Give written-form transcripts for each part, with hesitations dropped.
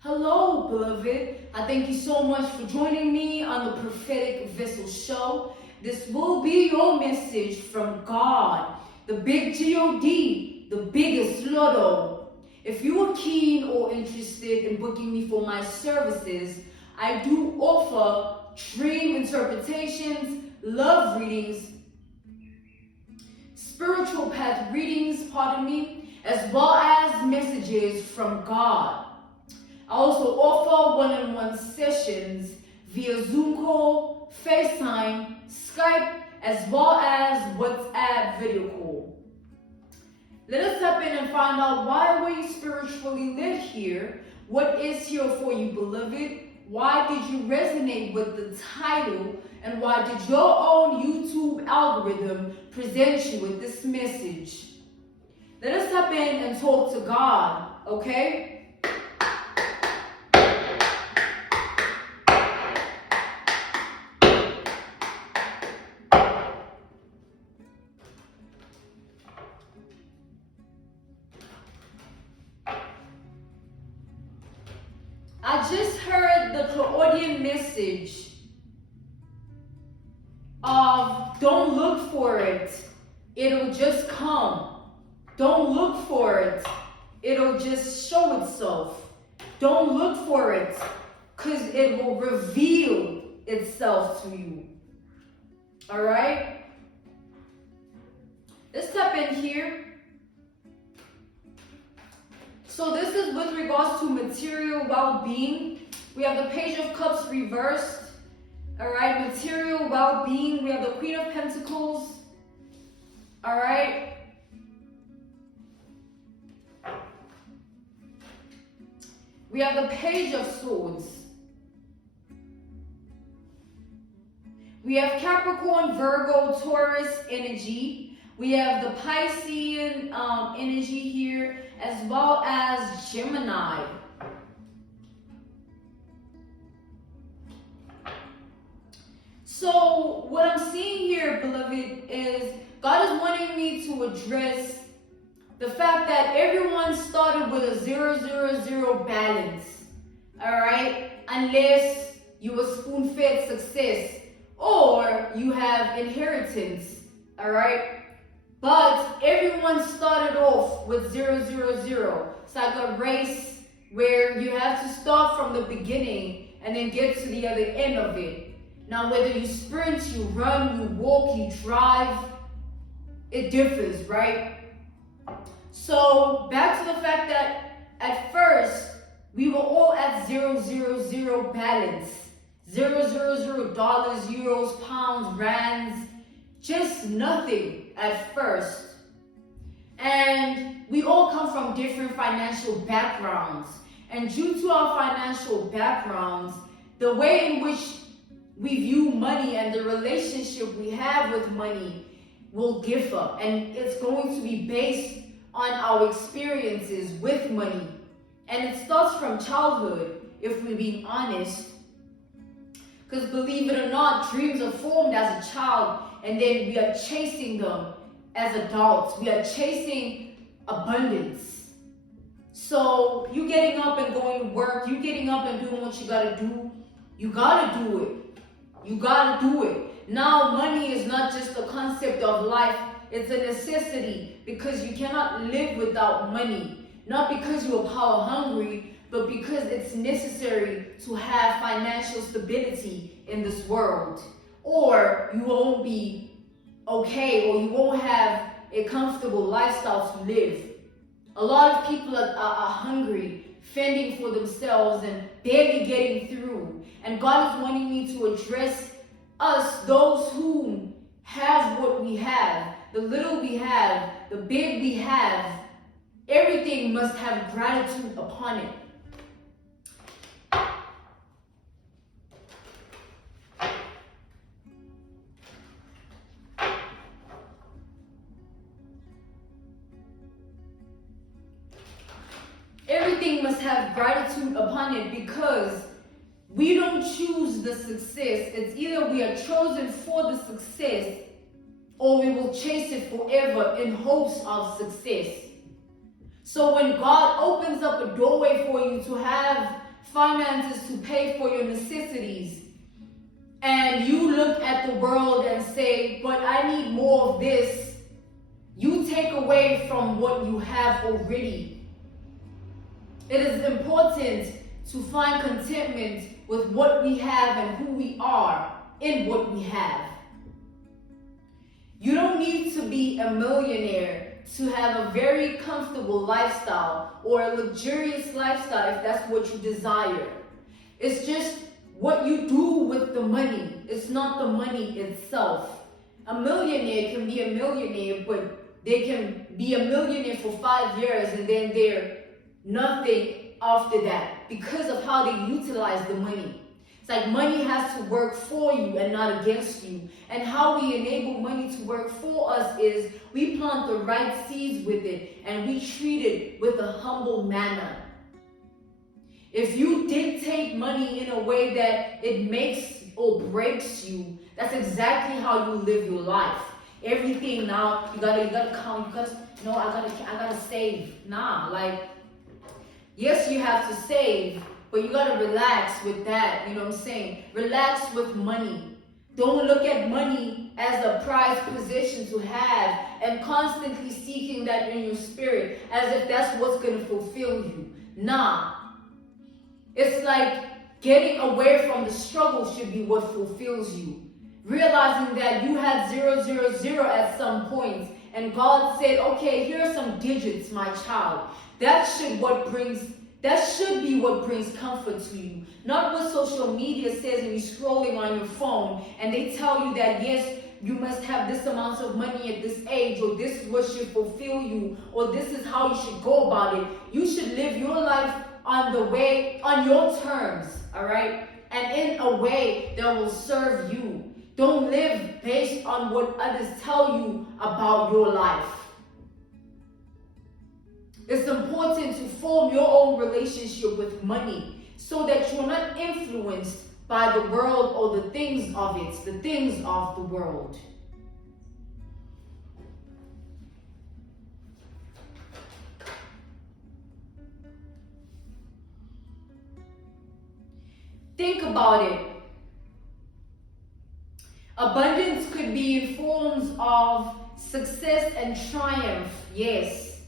Hello, beloved. I thank you so much for joining me on the Prophetic Vessel Show. This will be your message from God, the big G-O-D, the biggest lotto. If you are keen or interested in booking me for my services, I do offer dream interpretations, love readings, spiritual path readings, as well as messages from God. I also offer one-on-one sessions via Zoom call, FaceTime, Skype, as well as WhatsApp video call. Let us step in and find out why were you spiritually led here? What is here for you, beloved? Why did you resonate with the title? And why did your own YouTube algorithm present you with this message? Let us step in and talk to God, okay? I just heard the Claudian message of don't look for it, it'll just come. Don't look for it, it'll just show itself. Don't look for it, because it will reveal itself to you. All right? Let's step in here. So this is with regards to material well-being. We have the Page of Cups reversed. All right, material well-being. We have the Queen of Pentacles. All right. We have the Page of Swords. We have Capricorn, Virgo, Taurus energy. We have the Piscean energy here, as well as Gemini. So what I'm seeing here, beloved, is God is wanting me to address the fact that everyone started with a 0-0-0 balance, all right? Unless you were spoon-fed success or you have inheritance, all right? But everyone started off with 0-0-0. It's like a race where you have to start from the beginning and then get to the other end of it. Now, whether you sprint, you run, you walk, you drive, it differs, right? So back to the fact that at first, we were all at 0-0-0 balance. 0-0-0 dollars, euros, pounds, rands, just nothing at first. And we all come from different financial backgrounds. And due to our financial backgrounds, the way in which we view money and the relationship we have with money will differ. And it's going to be based on our experiences with money. And it starts from childhood, if we're being honest. Because believe it or not, dreams are formed as a child, and then we are chasing them as adults. We are chasing abundance. So you getting up and going to work, you getting up and doing what you gotta do, you gotta do it. You gotta do it. Now money is not just a concept of life, it's a necessity, because you cannot live without money. Not because you are power hungry, but because it's necessary to have financial stability in this world. Or you won't be okay, or you won't have a comfortable lifestyle to live. A lot of people are hungry, fending for themselves and barely getting through. And God is wanting me to address us, those who have what we have, the little we have, the big we have. Everything must have gratitude upon it. Everything must have gratitude upon it, because we don't choose the success. It's either we are chosen for the success, or we will chase it forever in hopes of success. So when God opens up a doorway for you to have finances to pay for your necessities, and you look at the world and say, but I need more of this, you take away from what you have already. It is important to find contentment with what we have and who we are in what we have. You don't need to be a millionaire to have a very comfortable lifestyle or a luxurious lifestyle if that's what you desire. It's just what you do with the money. It's not the money itself. A millionaire can be a millionaire, but they can be a millionaire for 5 years and then they're nothing after that because of how they utilize the money. It's like money has to work for you and not against you. And how we enable money to work for us is we plant the right seeds with it and we treat it with a humble manner. If you dictate money in a way that it makes or breaks you, that's exactly how you live your life. Everything now, you gotta count, no, I gotta save. Nah, like, yes, you have to save, but you gotta relax with that, you know what I'm saying? Relax with money. Don't look at money as a prized possession to have and constantly seeking that in your spirit as if that's what's gonna fulfill you. Nah. It's like getting away from the struggle should be what fulfills you. Realizing that you had 000 at some point and God said, okay, here are some digits, my child. That should be what brings comfort to you. Not what social media says when you're scrolling on your phone and they tell you that, yes, you must have this amount of money at this age, or this is what should fulfill you, or this is how you should go about it. You should live your life on your terms, all right? And in a way that will serve you. Don't live based on what others tell you about your life. It's important to form your own relationship with money so that you're not influenced by the world or the things of it, the things of the world. Think about it. Abundance could be in forms of success and triumph, yes.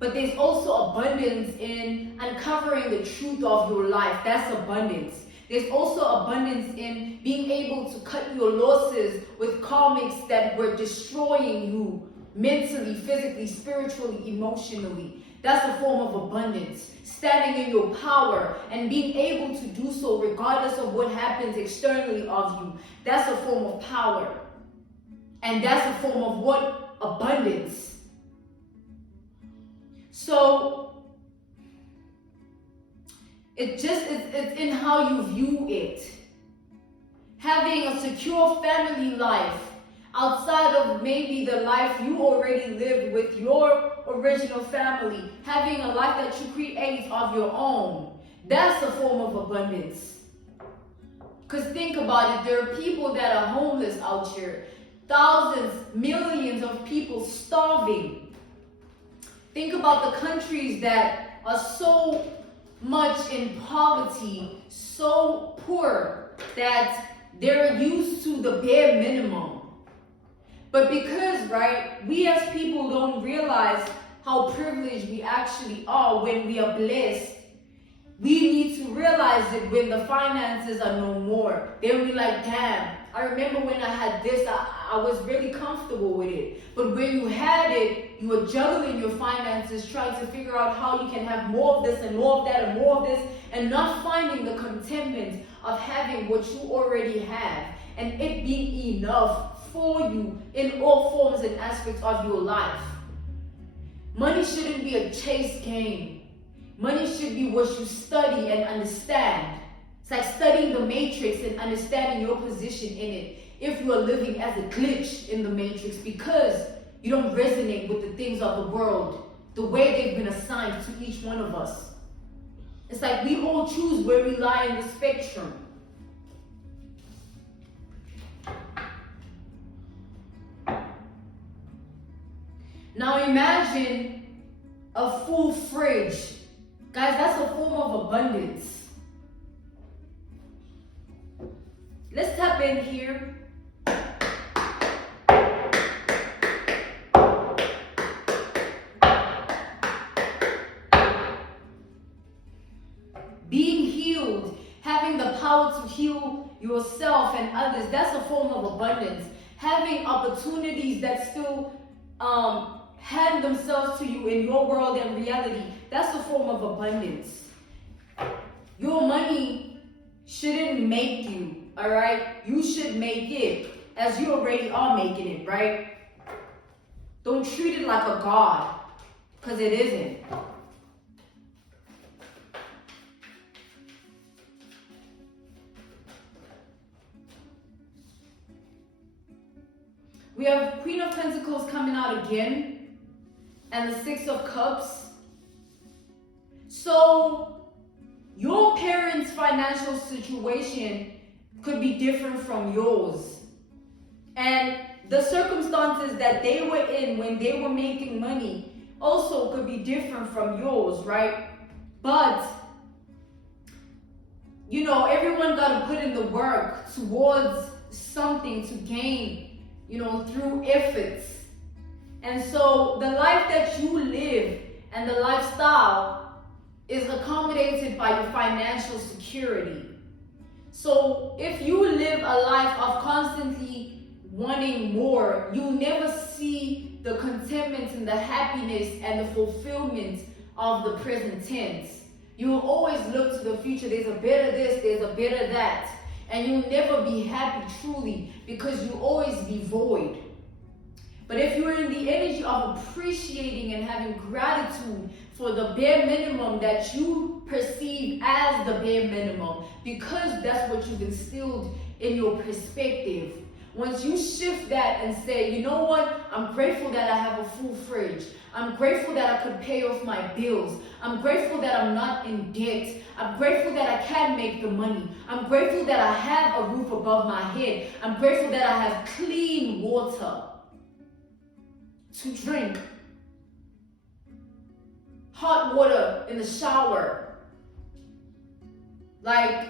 But there's also abundance in uncovering the truth of your life. That's abundance. There's also abundance in being able to cut your losses with karmics that were destroying you mentally, physically, spiritually, emotionally. That's a form of abundance. Standing in your power and being able to do so regardless of what happens externally of you. That's a form of power. And that's a form of what? Abundance. So, it's in how you view it. Having a secure family life outside of maybe the life you already lived with your original family, having a life that you create of your own, that's a form of abundance. Because think about it, there are people that are homeless out here, thousands, millions of people starving. Think about the countries that are so much in poverty, so poor that they're used to the bare minimum. But because, right, we as people don't realize how privileged we actually are when we are blessed, we need to realize it when the finances are no more. Then we're like, damn, I remember when I had this, I was really comfortable with it. But when you had it, you were juggling your finances, trying to figure out how you can have more of this and more of that and more of this, and not finding the contentment of having what you already have and it being enough for you in all forms and aspects of your life. Money shouldn't be a chase game. Money should be what you study and understand. It's like studying the matrix and understanding your position in it. If you are living as a glitch in the matrix because you don't resonate with the things of the world, the way they've been assigned to each one of us. It's like we all choose where we lie in the spectrum. Now imagine a full fridge. Guys, that's a form of abundance. Let's tap in here. Being healed, having the power to heal yourself and others, that's a form of abundance. Having opportunities that still hand themselves to you in your world and reality, that's a form of abundance. Your money shouldn't make you, all right? You should make it, as you already are making it, right? Don't treat it like a god, because it isn't. We have Queen of Pentacles coming out again, and the Six of Cups. So, your parents' financial situation could be different from yours. And the circumstances that they were in when they were making money also could be different from yours, right? But, you know, everyone got to put in the work towards something to gain, you know, through efforts. And so the life that you live and the lifestyle is accommodated by your financial security. So if you live a life of constantly wanting more, you'll never see the contentment and the happiness and the fulfillment of the present tense. You'll always look to the future. There's a better this, there's a better that. And you'll never be happy truly because you'll always be void. But if you're in the energy of appreciating and having gratitude for the bare minimum that you perceive as the bare minimum, because that's what you've instilled in your perspective. Once you shift that and say, you know what, I'm grateful that I have a full fridge. I'm grateful that I could pay off my bills. I'm grateful that I'm not in debt. I'm grateful that I can make the money. I'm grateful that I have a roof above my head. I'm grateful that I have clean water to drink. Hot water in the shower. Like,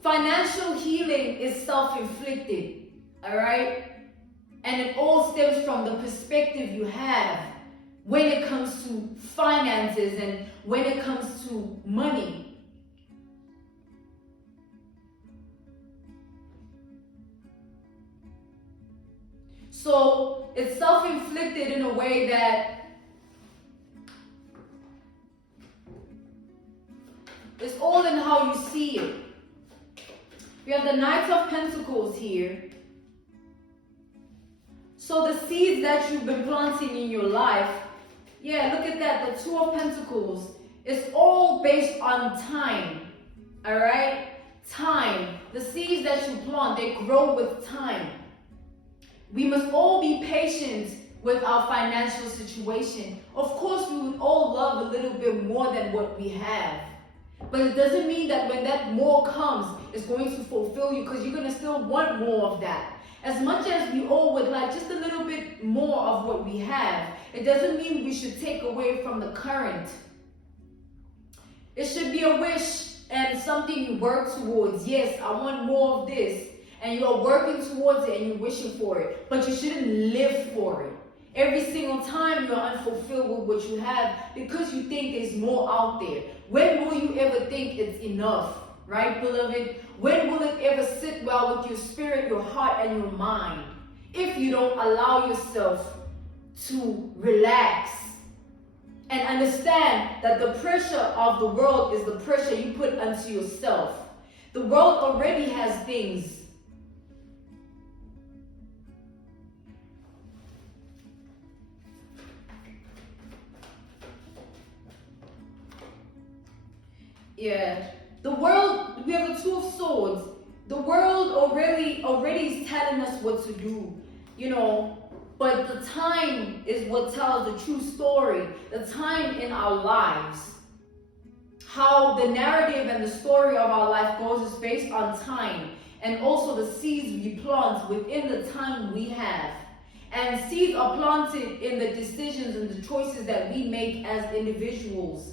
financial healing is self-inflicted, all right? And it all stems from the perspective you have when it comes to finances and when it comes to money. So it's self-inflicted in a way that it's all in how you see it. We have the Knight of Pentacles here. So the seeds that you've been planting in your life, yeah, look at that, the Two of Pentacles. It's all based on time, all right? Time. The seeds that you plant, they grow with time. We must all be patient with our financial situation. Of course, we would all love a little bit more than what we have. But it doesn't mean that when that more comes, it's going to fulfill you, because you're going to still want more of that. As much as we all would like just a little bit more of what we have, it doesn't mean we should take away from the current. It should be a wish and something you work towards. Yes, I want more of this. And you are working towards it and you're wishing for it. But you shouldn't live for it. Every single time you're unfulfilled with what you have because you think there's more out there. When will you ever think it's enough? Right, beloved? When will it ever sit well with your spirit, your heart, and your mind? If you don't allow yourself to relax and understand that the pressure of the world is the pressure you put onto yourself. The world already has things. Yeah. The world, we have the Two of Swords. The world already is telling us what to do, you know, but the time is what tells the true story. The time in our lives. How the narrative and the story of our life goes is based on time, and also the seeds we plant within the time we have. And seeds are planted in the decisions and the choices that we make as individuals.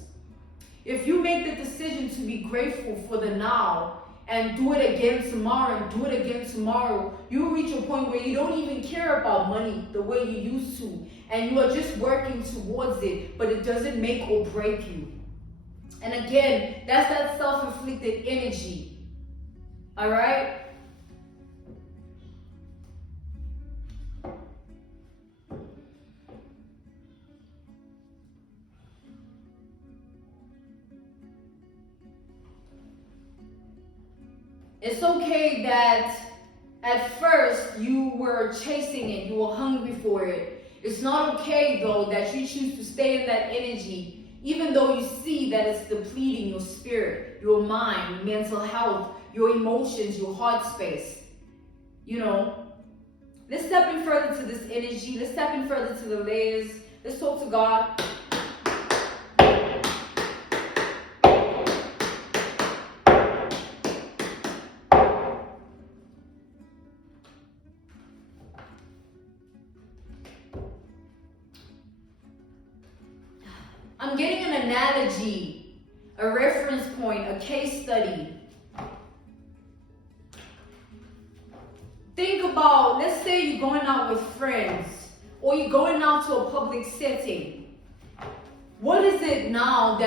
If you make the decision to be grateful for the now and do it again tomorrow and do it again tomorrow, you'll reach a point where you don't even care about money the way you used to. And you are just working towards it, but it doesn't make or break you. And again, that's that self-inflicted energy. All right? It's okay that at first you were chasing it, you were hungry for it. It's not okay though that you choose to stay in that energy, even though you see that it's depleting your spirit, your mind, your mental health, your emotions, your heart space. You know, let's step in further to this energy. Let's step in further to the layers. Let's talk to God. I'm getting an analogy, a reference point, a case study. Think about, let's say you're going out with friends or you're going out to a public setting. What is it now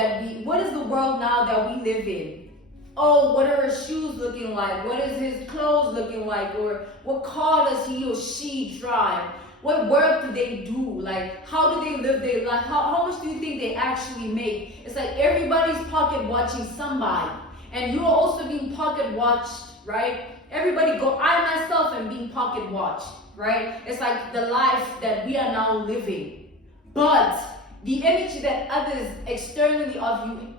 what is the world now that we live in? Oh, what are his shoes looking like? What is his clothes looking like? Or what car does he or she drive? What work do they do? Like, how do they live their life? How much do you think they actually make? It's like everybody's pocket watching somebody. And you're also being pocket watched, right? I myself am being pocket watched, right? It's like the life that we are now living. But the energy that others externally of you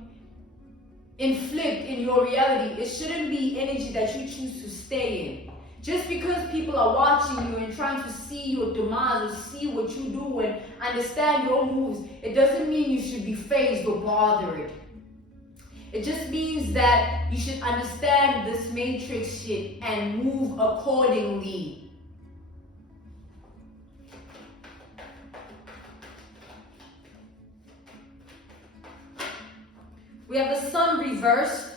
inflict in your reality, it shouldn't be energy that you choose to stay in. Just because people are watching you and trying to see your demise or see what you do and understand your moves, it doesn't mean you should be fazed or bothered. It just means that you should understand this matrix shit and move accordingly. We have the sun reversed.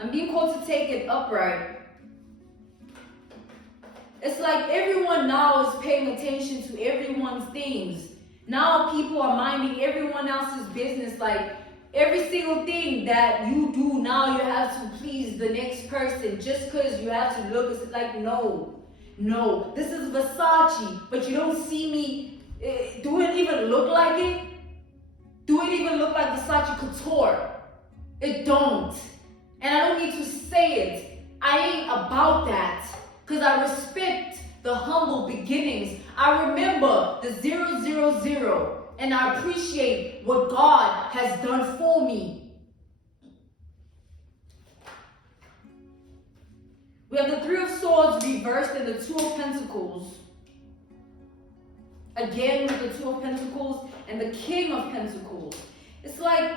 I'm being called to take it upright. It's like everyone now is paying attention to everyone's things. Now people are minding everyone else's business. Like every single thing that you do now, you have to please the next person just because you have to look. It's like, no, this is Versace, but you don't see me. Do it even look like it? Do it even look like Versace Couture? It don't. And I don't need to say it. I ain't about that. Because I respect the humble beginnings. I remember the 000 and I appreciate what God has done for me. We have the Three of Swords reversed and the Two of Pentacles. Again with the Two of Pentacles and the King of Pentacles. It's like,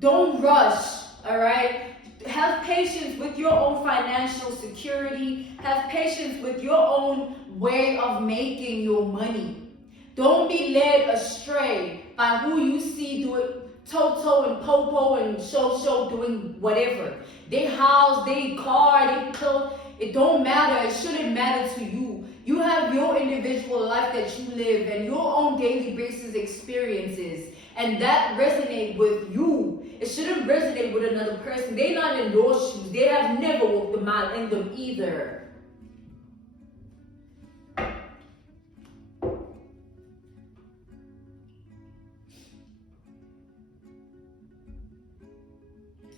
don't rush, all right? Have patience with your own financial security. Have patience with your own way of making your money. Don't be led astray by who you see doing Toto and Popo and Show doing whatever. They house, they car, they clothes. It don't matter. It shouldn't matter to you. You have your individual life that you live and your own daily basis experiences. And that resonate with you. It shouldn't resonate with another person. They're not in your shoes. They have never walked a mile in them either.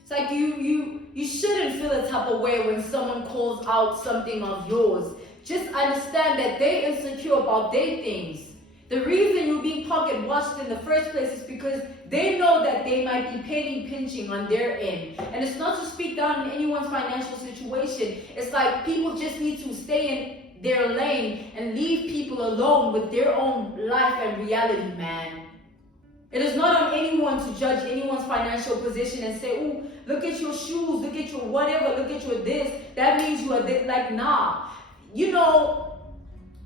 It's like you shouldn't feel a type of way when someone calls out something of yours. Just understand that they're insecure about their things. The reason you're being pocket watched in the first place is because they know that they might be penny pinching on their end. And it's not to speak down in anyone's financial situation. It's like people just need to stay in their lane and leave people alone with their own life and reality, man. It is not on anyone to judge anyone's financial position and say, "Ooh, look at your shoes, look at your whatever, look at your this. That means you are this." Like, nah. You know,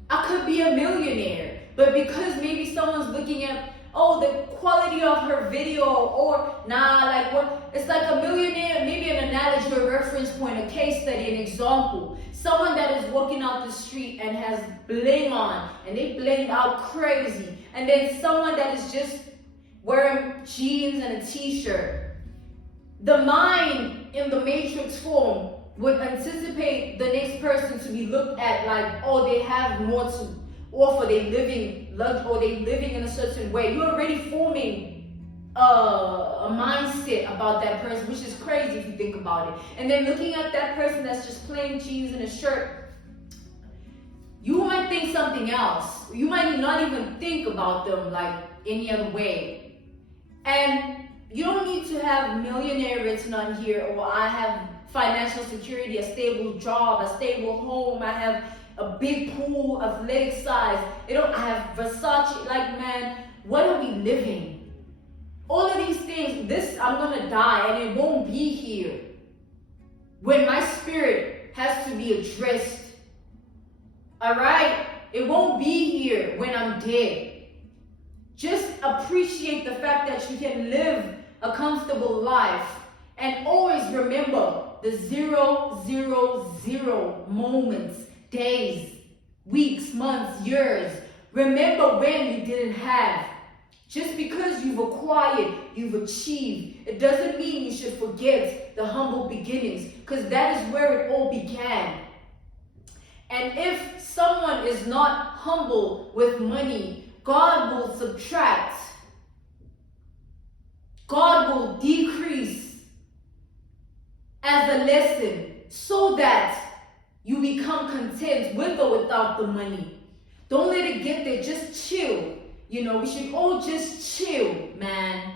I could be a millionaire. But because maybe someone's looking at, oh, the quality of her video, or nah, like what? It's like a millionaire, maybe an analogy, a reference point, a case study, an example. Someone that is walking out the street and has bling on, and they bling out crazy. And then someone that is just wearing jeans and a t-shirt. The mind in the matrix form would anticipate the next person to be looked at like, oh, they have more to offer, they living in a certain way. You're already forming a mindset about that person, which is crazy if you think about it. And then looking at that person that's just plain jeans and a shirt, you might think something else. You might not even think about them like any other way. And you don't need to have millionaire written on here, or I have financial security, a stable job, a stable home, I have a big pool, athletic size. I have Versace. Like, man, what are we living? All of these things, I'm gonna die and it won't be here when my spirit has to be addressed. All right? It won't be here when I'm dead. Just appreciate the fact that you can live a comfortable life, and always remember the 000 moments, days, weeks, months, years. Remember when you didn't have. Just because you've acquired, you've achieved, it doesn't mean you should forget the humble beginnings, because that is where it all began. And if someone is not humble with money, God will subtract. God will decrease as a lesson so that you become content with or without the money. Don't let it get there. Just chill. We should all just chill, man.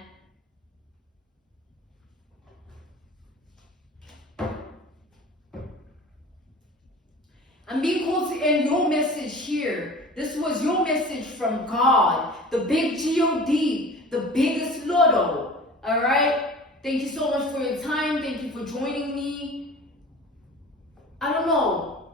I'm being called to end your message here. This was your message from God, the big G-O-D, the biggest lotto. All right? Thank you so much for your time. Thank you for joining me. I don't know.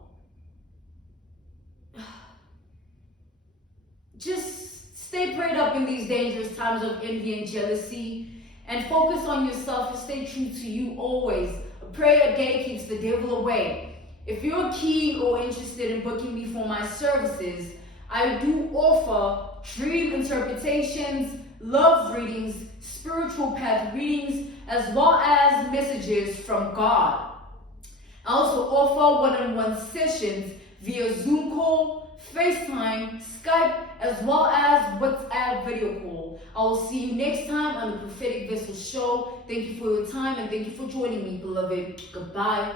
Just stay prayed up in these dangerous times of envy and jealousy, and focus on yourself and stay true to you always. A prayer a day keeps the devil away. If you're keen or interested in booking me for my services, I do offer dream interpretations, love readings, spiritual path readings, as well as messages from God. I also offer one-on-one sessions via Zoom call, FaceTime, Skype, as well as WhatsApp video call. I will see you next time on the Prophetic Vessel Show. Thank you for your time and thank you for joining me, beloved. Goodbye.